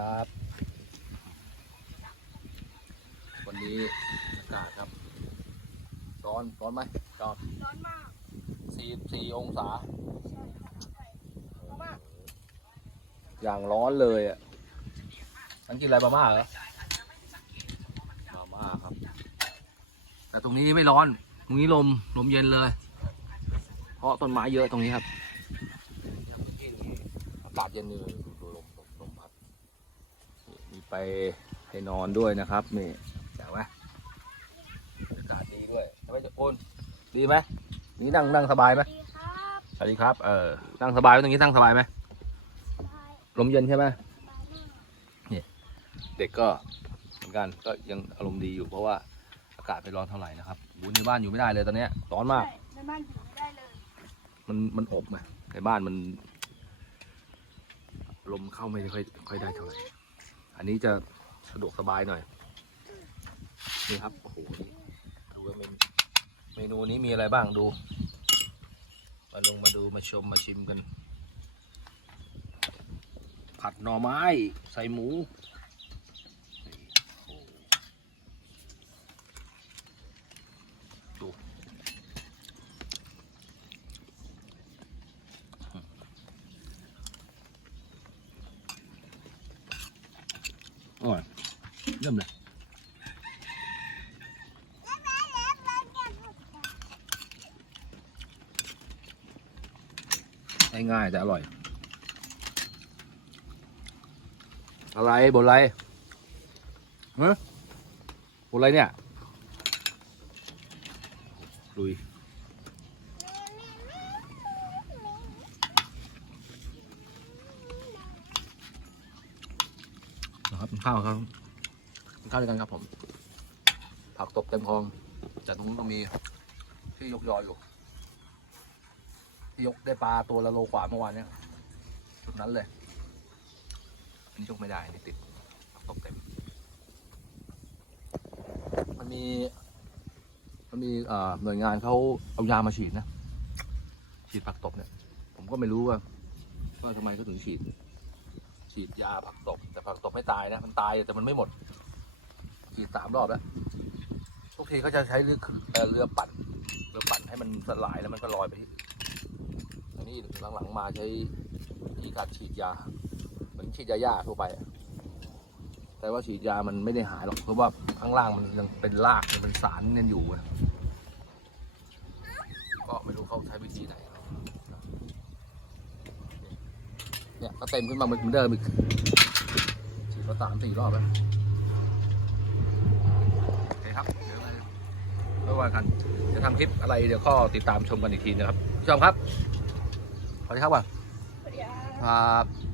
ครับ วันนี้อากาศครับ ร้อนร้อนไหมร้อนร้อนมากสี่สี่องศาใช่ค่ะใช่ร้อนมากอย่างร้อนเลยอะนั่นกินอะไรมาม่าเหรอมาม่าครับ แต่ตรงนี้ไม่ร้อน ตรงนี้ลมลมเย็นเลย เพราะต้นไม้เยอะตรงนี้ครับอากาศเย็นเลยดูลมลมลมพัดนี่มี ไปให้นอนด้วยนะครับ นี่แจ๋วไหมอากาศดีด้วยทำไมจะโอนดีไหมนี่นั่งนั่งสบายไหมดีครับสวัสดีครับ เออนั่งสบายไหมตรงนี้นั่งสบายไหมสบายลมเย็นใช่ไหมสบายมากเด็กก็เหมือนกันก็ยังอารมณ์ดีอยู่เพราะว่าอากาศไม่ร้อนเท่าไหร่นะครับอยู่ในบ้านอยู่ไม่ได้เลยตอนเนี้ยร้อนมากใช่ในบ้านอยู่ไม่ได้เลย มันมันอบไงในบ้านมัน ลมเข้าไม่ค่อยค่อยได้เท่าไหร่ อันนี้จะสะดวกสบายหน่อยนี่ครับโอ้โหดูว่าเมนเมนูนี้มีอะไรบ้างดู มาลงมาดูมาชมมาชิมกัน ผัดหน่อไม้ ใส่หมูโอ้โหดู อร่อยเริ่มเลยง่ายๆแต่อร่อยอะไรบนอะไรฮะบนอะไรเนี่ยลุยนะครับกิน ข้าวครับข้าวด้วยกันครับผม ผักตบเต็มคลองจากตรงนู้นก็มีที่ยกยออยู่ ที่ยกได้ปลาตัวละโลกว่าเมื่อวานเนี้ยชุดนั้นเลยอันนี้ยกไม่ได้นี่ติดผักตบเต็ม มันมี มันมีเอ่อหน่วยงานเขาเอายามาฉีดนะ ฉีดผักตบเนี่ย ผมก็ไม่รู้ว่าว่าทำไมเขาถึงฉีด ฉีดยาผักตบแต่ผักตบไม่ตายนะ มันตายแต่มันไม่หมด ฉีดสามรอบแล้วทุกทีเขาจะใช้เรือเรือปั่นเรือปั่นให้มันสลายแล้วมันก็ลอยไปที่อันนี้หลังๆมาใช้วิธีการฉีดยาเหมือนฉีดยาหญ้าทั่วไป แต่ว่าฉีดยามันไม่ได้หายหรอกเพราะว่าข้างล่างมันยังเป็นรากยังเป็นสารกันอยู่ก็ไม่รู้เขาใช้วิธีไหน เนี่ยก็เต็มขึ้นมาเหมือนเดิมอีกฉีดมาสามสี่รอบแล้วโอเคครับเดี๋ยวไม่ว่ากันจะทำคลิปอะไรเดี๋ยวก็ติดตามชมกันอีกทีนะครับผู้ชมครับสวัสดีครับว่ะสวัสดีครับครับ